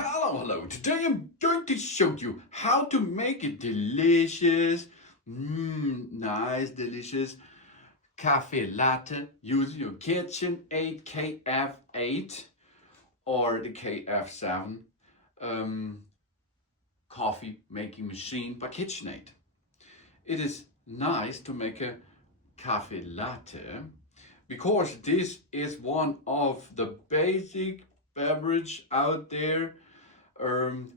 Hello. Today I'm going to show you how to make a delicious, nice, delicious cafe latte using your KitchenAid KF8 or the KF7 coffee making machine by KitchenAid. It is nice to make a cafe latte because this is one of the basic beverage out there,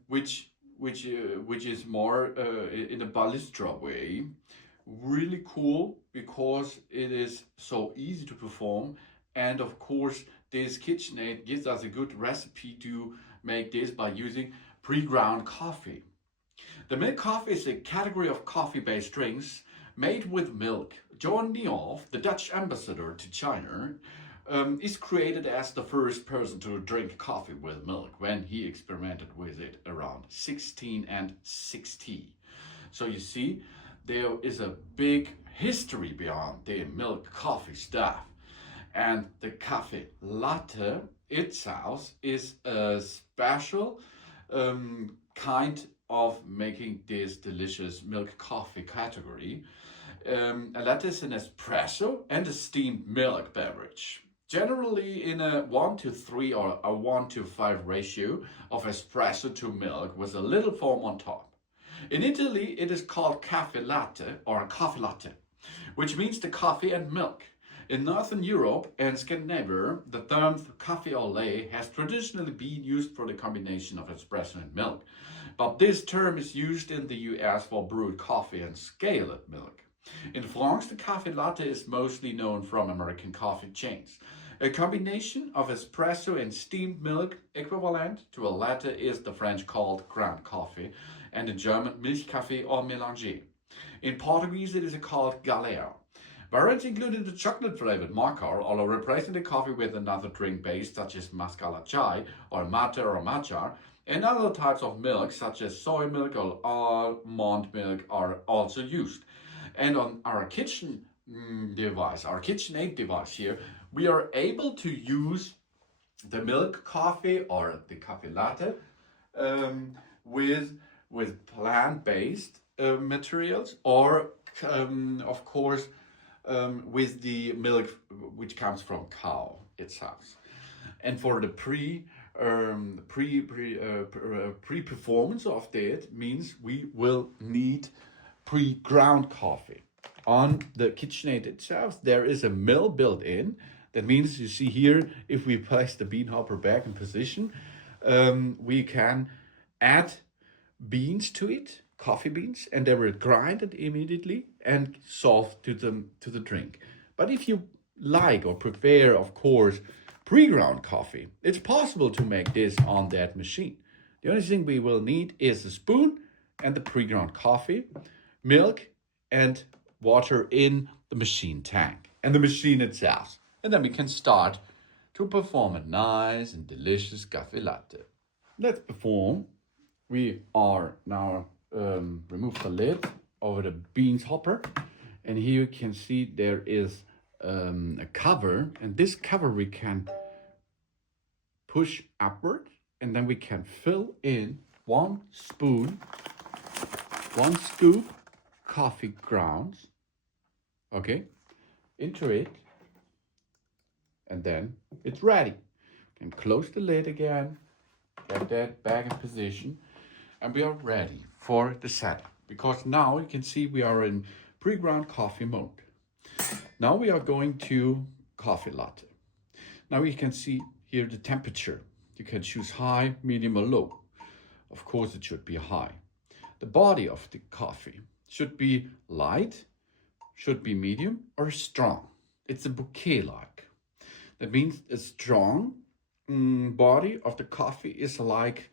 which is more in a ballista way. Really cool because it is so easy to perform, and of course this KitchenAid gives us a good recipe to make this by using pre-ground coffee. The milk coffee is a category of coffee-based drinks made with milk. John Niehoff, the Dutch ambassador to China, is created as the first person to drink coffee with milk when he experimented with it around 1660. So you see, there is a big history beyond the milk coffee stuff. And the cafe latte itself is a special kind of making this delicious milk coffee category. A latte is an espresso and a steamed milk beverage, generally in a 1:3 or a 1:5 ratio of espresso to milk with a little foam on top. In Italy, it is called cafe latte or coffee latte, which means the coffee and milk. In Northern Europe and Scandinavia, the term cafe au lait has traditionally been used for the combination of espresso and milk, but this term is used in the US for brewed coffee and scaled milk. In France, the cafe latte is mostly known from American coffee chains. A combination of espresso and steamed milk equivalent to a latte is the French called ground coffee and the German Milchkaffee or Mélanger. In Portuguese, it is called galera. Variants including the chocolate-flavored mocha, or replacing the coffee with another drink base such as masala chai or mate or matcha, and other types of milk such as soy milk or almond milk are also used. And on our kitchen device, our KitchenAid device here, we are able to use the milk coffee or the cafe latte with plant-based materials, or of course with the milk which comes from cow itself. And for the pre-performance of that means we will need pre-ground coffee. On the KitchenAid itself, there is a mill built in. That means, you see here, if we place the bean hopper back in position, we can add beans to it, coffee beans, and they will grind it immediately and solve to the drink. But if you like or prefer, of course, pre-ground coffee, it's possible to make this on that machine. The only thing we will need is a spoon and the pre-ground coffee, milk, and water in the machine tank and the machine itself. And then we can start to perform a nice and delicious cafe latte. Let's perform. We are now remove the lid over the beans hopper, and here you can see there is a cover, and this cover we can push upward, and then we can fill in 1 spoon, 1 scoop coffee grounds, okay, into it, and then it's ready. And close the lid again, get that back in position, and we are ready for the setup. Because now you can see we are in pre-ground coffee mode. Now we are going to coffee latte. Now you can see here the temperature. You can choose high, medium, or low. Of course, it should be high. The body of the coffee should be light, should be medium, or strong. It's a bouquet-like. That means a strong body of the coffee is like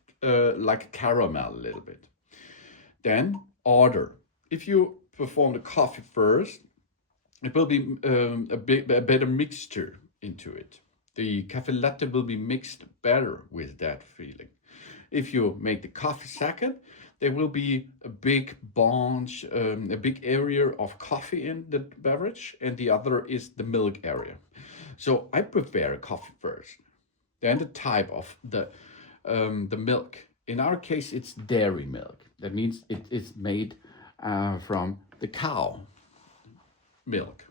caramel a little bit. Then order. If you perform the coffee first, it will be a better mixture into it. The cafe latte will be mixed better with that feeling. If you make the coffee second, there will be a big bunch, a big area of coffee in the beverage, and the other is the milk area. So I prefer coffee first. Then the type of the the milk. In our case, it's dairy milk. That means it is made from the cow milk.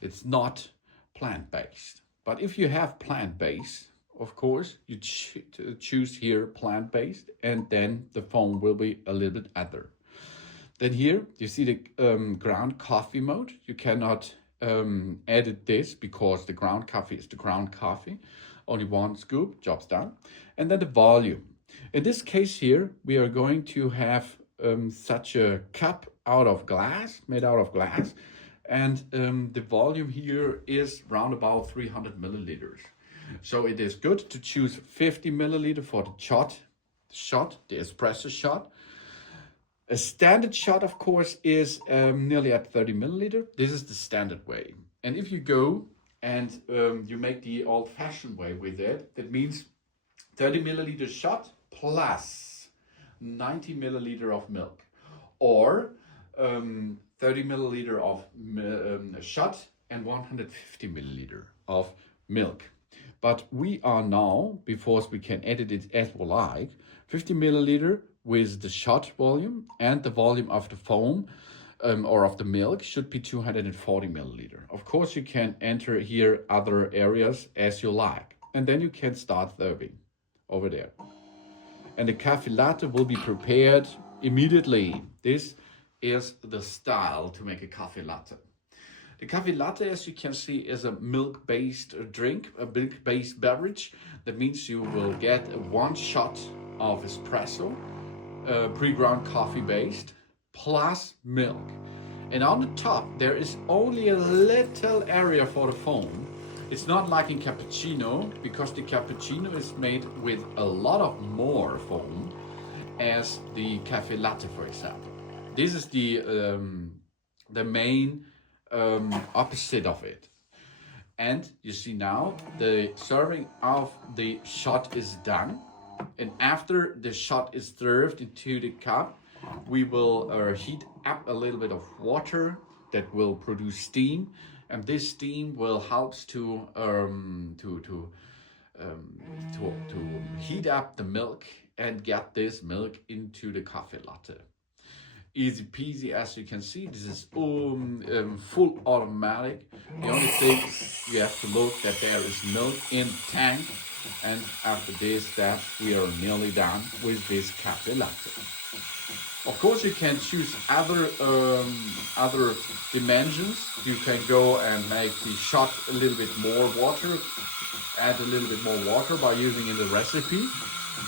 It's not plant-based. But if you have plant-based, of course, you choose here plant-based, and then the foam will be a little bit other. Then here you see the ground coffee mode. You cannot edit this because the ground coffee is the ground coffee. Only one scoop, job's done. And then the volume. In this case here, we are going to have such a cup made out of glass. And the volume here is round about 300 milliliters. So it is good to choose 50 milliliter for the shot, the espresso shot. A standard shot, of course, is nearly at 30 milliliter. This is the standard way. And if you go and you make the old-fashioned way with it, that means 30 milliliter shot plus 90 milliliter of milk, or 30 milliliter of shot and 150 milliliter of milk. But we are now, because we can edit it as we like, 50 milliliter with the shot volume, and the volume of the foam or of the milk should be 240 milliliter. Of course, you can enter here other areas as you like, and then you can start serving over there. And the Caffe Latte will be prepared immediately. This is the style to make a Caffe Latte. The Caffe Latte, as you can see, is a milk-based drink, a milk-based beverage. That means you will get one shot of espresso, pre-ground coffee-based, plus milk. And on the top, there is only a little area for the foam. It's not like in cappuccino, because the cappuccino is made with a lot of more foam as the Caffe Latte, for example. This is the main opposite of it. And you see now the serving of the shot is done. And after the shot is served into the cup, we will heat up a little bit of water that will produce steam. And this steam will help to heat up the milk and get this milk into the Caffe Latte. Easy peasy, as you can see. This is full automatic. The only thing you have to look that there is milk in the tank. And after this step, we are nearly done with this Caffe Latte. Of course, you can choose other dimensions. You can go and make the shot a little bit more water, add a little bit more water by using in the recipe.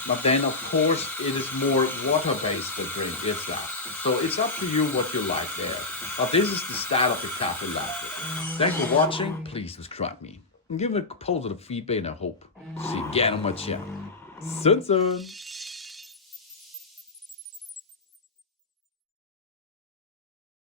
But then, of course, it is more water-based drink itself. So it's up to you what you like there. But this is the style of the Caffe Latte. Thanks for watching. Please subscribe me and give a positive feedback, and I hope to see you again on my channel. Soon.